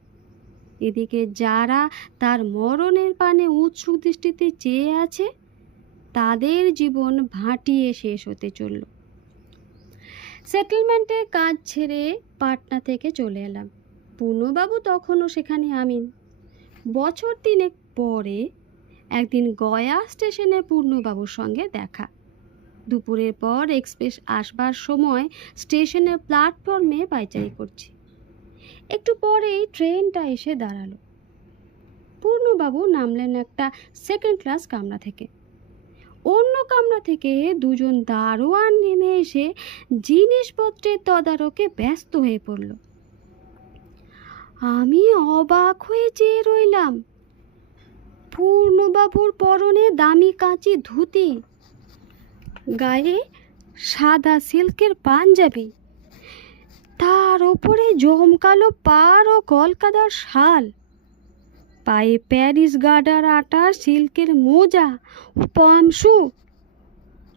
এদিকে যারা তার মরণের পানে উৎসুক দৃষ্টিতে চেয়ে আছে, তাদের জীবন ভাটিয়ে শেষ হতে চলল। সেটেলমেন্টের কাজ ছেড়ে পাটনা থেকে চলে এলাম। পূর্ণবাবু তখনও সেখানে আমিন। বছর 3 পরে একদিন গয়া স্টেশনে পূর্ণবাবুর সঙ্গে দেখা। দুপুরের পর এক্সপ্রেস আসবার সময় স্টেশনের প্ল্যাটফর্মে পায়চারি করছি। একটু পরেই ট্রেনটা এসে দাঁড়ালো। পূর্ণবাবু নামলেন একটা সেকেন্ড ক্লাস কামরা থেকে। অন্য কামরা থেকে দুজন দারোয়ান নেমে এসে জিনিসপত্রের তদারকে ব্যস্ত হয়ে পড়ল। আমি অবাক হয়ে চেয়ে রইলাম। পূর্ণবাবুর পরনে দামি কাঁচি ধুতি, গায়ে সাদা সিল্কের পাঞ্জাবি, তার ওপরে জমকালো পাড় ও কলকাতার শাল, পায়ে প্যারিস গার্ডার আটার সিল্কের মোজা ও পামশু,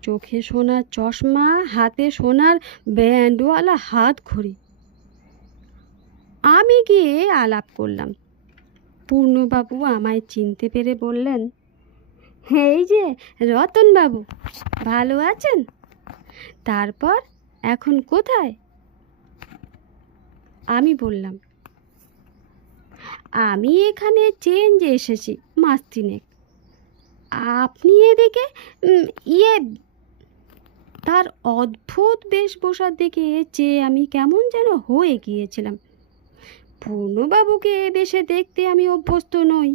চোখে সোনার চশমা, হাতে সোনার ব্যান্ডওয়ালা হাত ঘড়ি। আমি গিয়ে আলাপ করলাম। পূর্ণবাবু আমায় চিনতে পেরে বললেন, এই যে রতনবাবু, ভালো আছেন? তারপর এখন কোথায়? আমি বললাম, আমি এখানে চেঞ্জে এসেছি, মাস তিনেক। আপনি এদিকে ইয়ে। তার অদ্ভুত বেশভূষার দিকে চেয়ে আমি কেমন যেন হয়ে গিয়েছিলাম। পূর্ণবাবুকে এ বেশে দেখতে আমি অভ্যস্ত নই।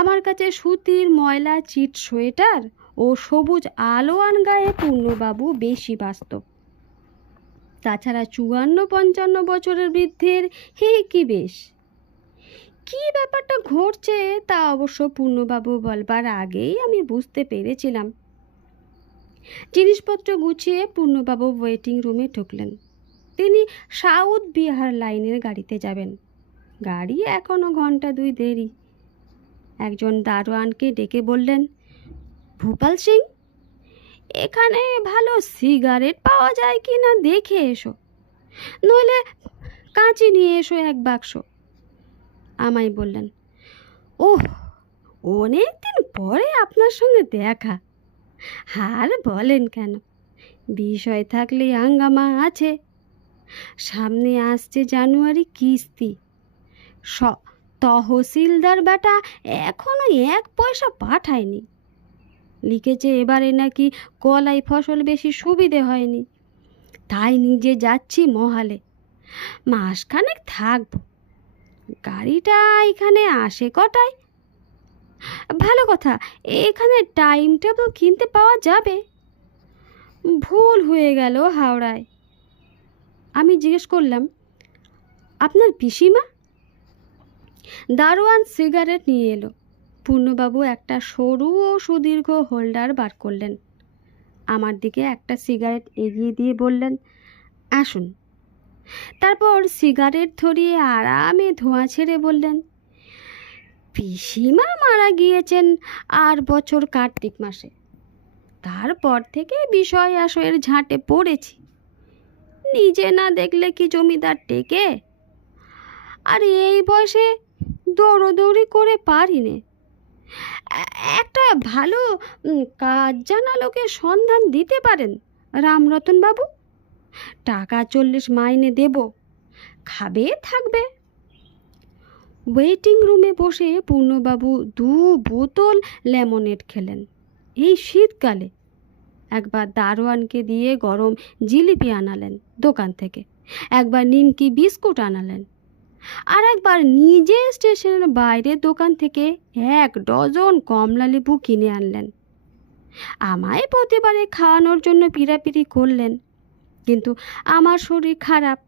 আমার কাছে সুতির ময়লা চিট সোয়েটার ও সবুজ আলোয়ান গায়ে পূর্ণবাবু বেশি বাস্তব। তাছাড়া 54-55 বছরের বৃদ্ধের কি বেশ। কি ব্যাপারটা ঘটছে তা অবশ্য পূর্ণবাবু বলবার আগেই আমি বুঝতে পেরেছিলাম। জিনিসপত্র গুছিয়ে পূর্ণবাবু ওয়েটিং রুমে ঢুকলেন। তিনি সাউথ বিহার লাইনের গাড়িতে যাবেন। গাড়ি এখনো ঘন্টা 2 দেরি। একজন দারোয়ানকে ডেকে বললেন, ভূপাল সিং, এখানে ভালো সিগারেট পাওয়া যায় কি না দেখে এসো, নইলে কাঁচি নিয়ে এসো 1 বাক্স। আমায় বললেন, ওহ, অনেক দিন পরে আপনার সঙ্গে দেখা। আর বলেন কেন, বিষয় থাকলে হাঙ্গামা আছে। সামনে আসছে জানুয়ারি কিস্তি। তহসিলদার বেটা এখনো 1 পয়সা পাঠায়নি। লিখেছে এবারে নাকি কলাই ফসল বেশি সুবিধে হয়নি। তাই নিজে যাচ্ছি মহালে, মাসখানেক থাকবো। গাড়িটা এখানে আসে কটায়? ভালো কথা, এখানে টাইম টেবিল কিনতে পাওয়া যাবে? ভুল হয়ে গেল হাওড়ায়। আমি জিজ্ঞেস করলাম, আপনার পিসিমা? দারোয়ান সিগারেট নিয়ে এলো। পূর্ণবাবু একটা সরু ও সুদীর্ঘ হোল্ডার বার করলেন। আমার দিকে একটা সিগারেট এগিয়ে দিয়ে বললেন, আসুন। তারপর সিগারেট ধরিয়ে আরামে ধোঁয়া ছেড়ে বললেন, পিসিমা মারা গিয়েছেন 8 বছর কার্তিক মাসে। তারপর থেকে বিষয় আশয়ের ঝাঁটে পড়েছি। নিজে না দেখলে কি জমিদার টেকে? আর এই বয়সে দৌড়োদৌড়ি করে পারি নে। একটা ভালো কাজ জানা লোকের সন্ধান দিতে পারেন রামরতন বাবু? টাকা 40 মাইনে দেব, খাবে থাকবে। ওয়েটিং রুমে বসে পূর্ণবাবু 2 বোতল লেমনেড খেলেন এই শীতকালে। একবার দারোয়ানকে দিয়ে গরম জিলিপি আনালেন দোকান থেকে, একবার নিমকি বিস্কুট আনালেন, আর একবার নিজে স্টেশনের বাইরের দোকান থেকে 1 ডজন কমলা লেবু কিনে আনলেন। আমায় প্রতিবারে খাওয়ানোর জন্য পিড়াপিড়ি করলেন, কিন্তু আমার শরীর খারাপ,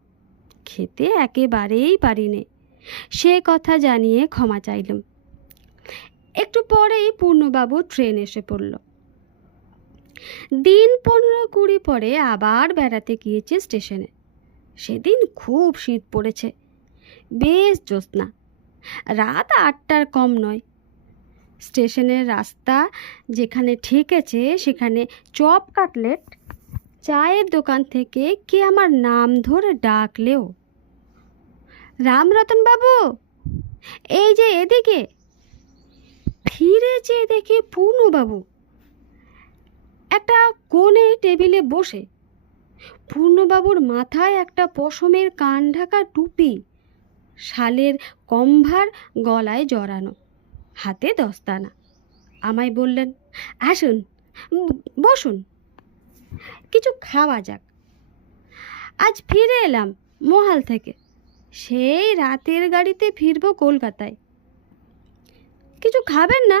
খেতে একেবারেই পারিনি। সে কথা জানিয়ে ক্ষমা চাইলাম। একটু পরেই পূর্ণবাবু ট্রেন এসে পড়ল। দিন 15-20 পরে আবার বেড়াতে গিয়েছে স্টেশনে। সেদিন খুব শীত পড়েছে, বেশ জ্যোৎস্না। রাত 8টার কম নয়। স্টেশনের রাস্তা যেখানে ঠেকেছে সেখানে চপ কাটলেট চায়ের দোকান থেকে কে আমার নাম ধরে ডাকলেও, রামরতন বাবু, এই যে এদিকে। ফিরে চেয়ে দেখি পূর্ণবাবু একটা কোণে টেবিলে বসে। পূর্ণবাবুর মাথায় একটা পশমের কান ঢাকা টুপি, শালের কম্ভার গলায় জড়ানো, হাতে দস্তানা। আমায় বললেন, আসুন, বসুন। কিছু খাওয়া যাক। আজ ফিরে এলাম মহাল থেকে, সেই রাতের গাড়িতে ফিরবো কলকাতায়। কিছু খাবেন না?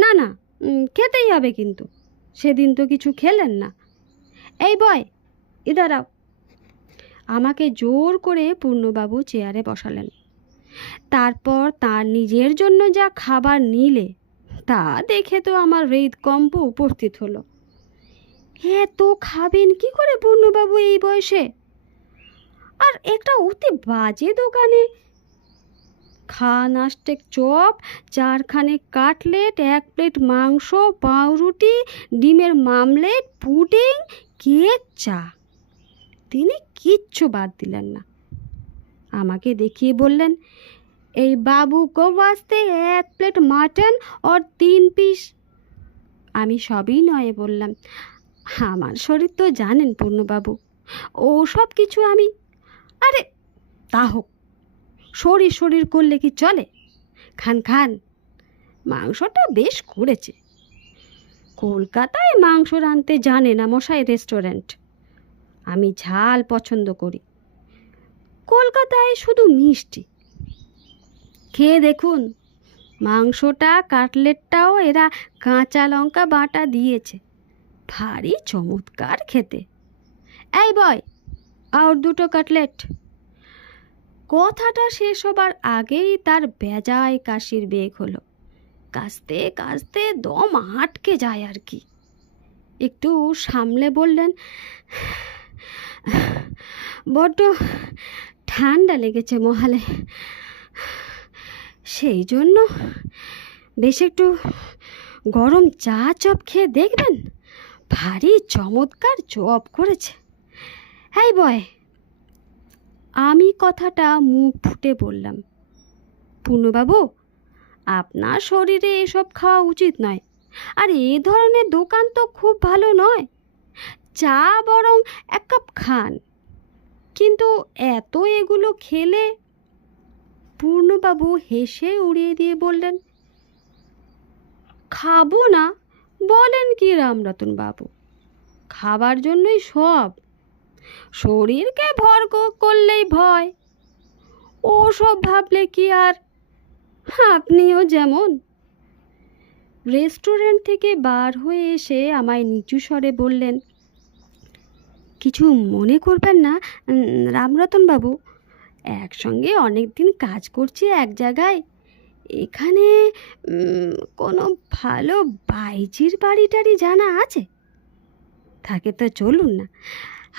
না না, খেতেই হবে, কিন্তু সেদিন তো কিছু খেলেন না। এই বয়, ইধার আও। আমাকে জোর করে পূর্ণবাবু চেয়ারে বসালেন। তারপর তার নিজের জন্য যা খাবার নিলে তা দেখে তো আমার হৃদকম্প উপস্থিত হলো। এত খাবেন কি করে পূর্ণবাবু এই বয়সে, আর একটা অতি বাজে দোকানে? খান আষ্টেক চপ, চারখানে কাটলেট, 1 প্লেট মাংস, পাউরুটি, ডিমের মামলেট, পুডিং, কেক, চা। তিনি কিচ্ছু বাদ দিলেন না। আমাকে দেখিয়ে বললেন, এই বাবু কো वास्ते 1 প্লেট মাটন আর 3 পিস। আমি সবই নয় বললাম, আমার শরীর তো জানেন পূর্ণবাবু, ও সব কিছু আমি। আরে তা হোক, শরীর শরীর করলে কি চলে? খান খান, মাংসটা বেশ করেছে। কলকাতায় মাংস রাঁধতে জানে না মশাই রেস্টুরেন্ট। আমি ঝাল পছন্দ করি, কলকাতায় শুধু মিষ্টি। খেয়ে দেখুন, মাংসটা কাটলেটটাও এরা কাঁচা লঙ্কা বাটা দিয়েছে, ভারী চমৎকার খেতে। এই বয়, আর 2টো কাটলেট। কথাটা শেষ হবার আগেই তার বেজায় কাশির বেগ হলো। কাশতে কাশতে দম আটকে যায় আর কি। একটু সামলে বললেন, বড্ড ঠান্ডা লেগেছে মহালে, সেই জন্য বেশ একটু গরম চা চপ খেয়ে দেখবেন, ভারী চমৎকার চপ করেছে। এই বয়, আমি কথাটা মুখ ফুটে বললাম, পূর্ণবাবু, আপনার শরীরে এসব খাওয়া উচিত নয়, আর এ ধরনের দোকান তো খুব ভালো নয়। চা বরং 1 কাপ খান, কিন্তু এত এগুলো খেলে। পূর্ণবাবু হেসে উড়িয়ে দিয়ে বললেন, খাবো না বলেন কি রামরতন বাবু, খাবার জন্যই সব। শরীরকে ভর করলেই ভয়, ও সব ভাবলে কি আর। আপনিও যেমন। রেস্টুরেন্ট থেকে বার হয়ে এসে আমায় নিচু স্বরে বললেন, কিছু মনে করবেন না রামরতন বাবু, একসঙ্গে অনেক দিন কাজ করছি এক জায়গায়, এখানে কোনো ভালো বাইজির বাড়ি টাড়ি জানা আছে? থাকে তো চলুন না,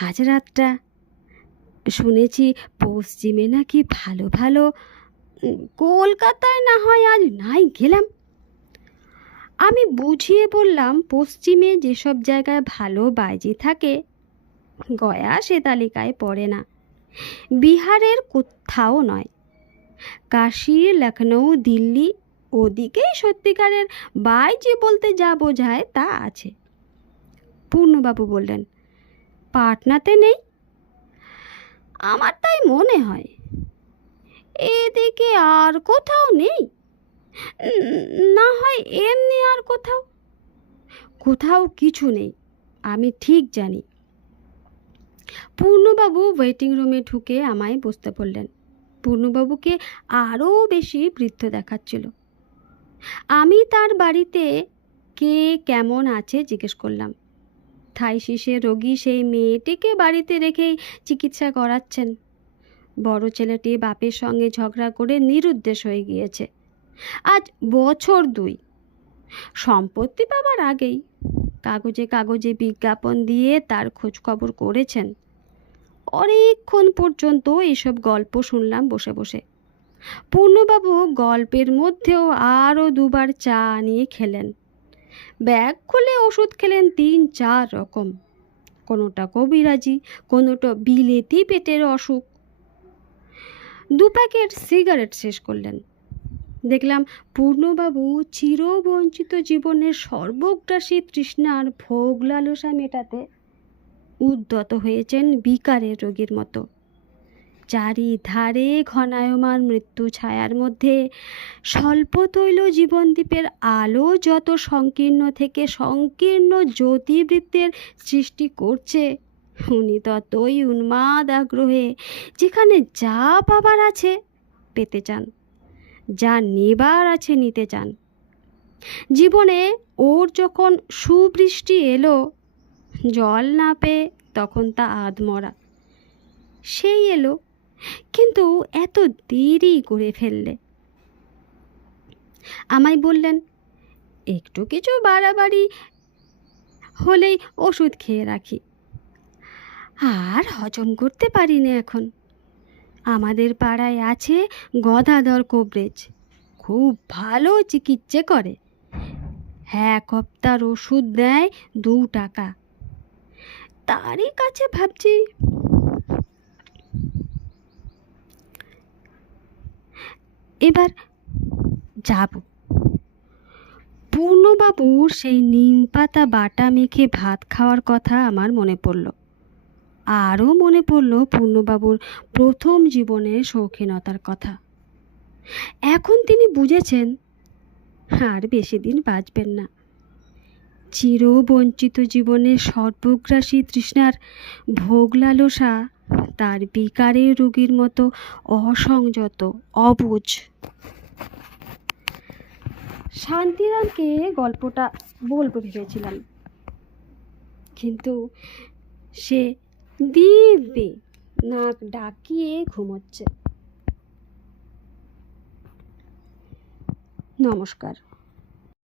আজ রাতটা। শুনেছি পশ্চিমে নাকি ভালো ভালো। কলকাতায় না হয় আজ নাই গেলাম। আমি বুঝিয়ে বললাম, পশ্চিমে যেসব জায়গায় ভালো বাইজি থাকে গয়া সে তালিকায় পড়ে না, বিহারের কোথাও নয়। কাশী, লখনৌ, দিল্লি, ওদিকেই সত্যিকারের বাইজি বলতে যা বোঝায় তা আছে। পূর্ণবাবু বললেন, পাটনাতে নেই? আমার তাই মনে হয়, এদিকে আর কোথাও নেই। না হয় এমনি আর কোথাও? কোথাও কিছু নেই, আমি ঠিক জানি। পূর্ণবাবু ওয়েটিং রুমে ঢুকে আমায় বসতে বললেন। পূর্ণবাবুকে আরও বেশি বৃদ্ধ দেখাচ্ছিল। আমি তার বাড়িতে কে কেমন আছে জিজ্ঞেস করলাম। থাইশিসে রোগী সেই মেয়েটিকে বাড়িতে রেখেই চিকিৎসা করাচ্ছেন। বড় ছেলেটি বাপের সঙ্গে ঝগড়া করে নিরুদ্দেশ হয়ে গিয়েছে, আজ বছর 2। সম্পত্তি পাবার আগেই কাগজে কাগজে বিজ্ঞাপন দিয়ে তার খোঁজ খবর করেছেন। অনেকক্ষণ পর্যন্ত এইসব গল্প শুনলাম বসে বসে। পূর্ণবাবু গল্পের মধ্যেও আরও 2বার চা নিয়ে খেলেন। ব্যাগ খুলে ওষুধ খেলেন 3-4 রকম, কোনোটা কবিরাজি, কোনোটা বিলেতি পেটের অসুখ। 2 প্যাকেট সিগারেট শেষ করলেন। দেখলাম পূর্ণবাবু চিরবঞ্চিত জীবনের সর্বগ্রাসী তৃষ্ণার ভোগ লালসা মেটাতে উদ্যত হয়েছেন বিকারের রোগীর মতো। চারিধারে ঘনায়মান মৃত্যু ছায়ার মধ্যে স্বল্পতৈল জীবনদ্বীপের আলো যত সংকীর্ণ থেকে সংকীর্ণ জ্যোতিবৃত্তের সৃষ্টি করছে, উনি ততই উন্মাদ আগ্রহে যেখানে যা পাবার আছে পেতে চান, যা নেবার আছে নিতে চান। জীবনে ওর যখন সুবৃষ্টি এলো, জল না পেয়ে তখন তা আধমরা, সেই এলো, কিন্তু এত দেরি করে ফেললে। আমায় বললেন, একটু কিছু বাড়াবাড়ি হলেই ওষুধ খেয়ে রাখি, আর হজম করতে পারি না এখন। আমাদের পাড়ায় আছে গদাধর কবরেজ, খুব ভালো চিকিৎসা করে, 1 হপ্তার ওষুধ দেয় 2 টাকা। তারই কাছে ভাবছি এবার যাব। পূর্ণবাবুর সেই নিম পাতা বাটা মেখে ভাত খাওয়ার কথা আমার মনে পড়ল। আরও মনে পড়ল পূর্ণবাবুর প্রথম জীবনের শৌখিনতার কথা। এখন তিনি বুঝেছেন আর বেশি দিন বাঁচবেন না। চিরবঞ্চিত জীবনের সর্বগ্রাসী তৃষ্ণার ভোগ লালসা তার বিকারের রোগীর মতো অসংযত, অবুঝ। শান্তিরামকে গল্পটা বলবো ভেবেছিলাম, কিন্তু সে দিব্যি নাক ডাকিয়ে ঘুমোচ্ছে। নমস্কার।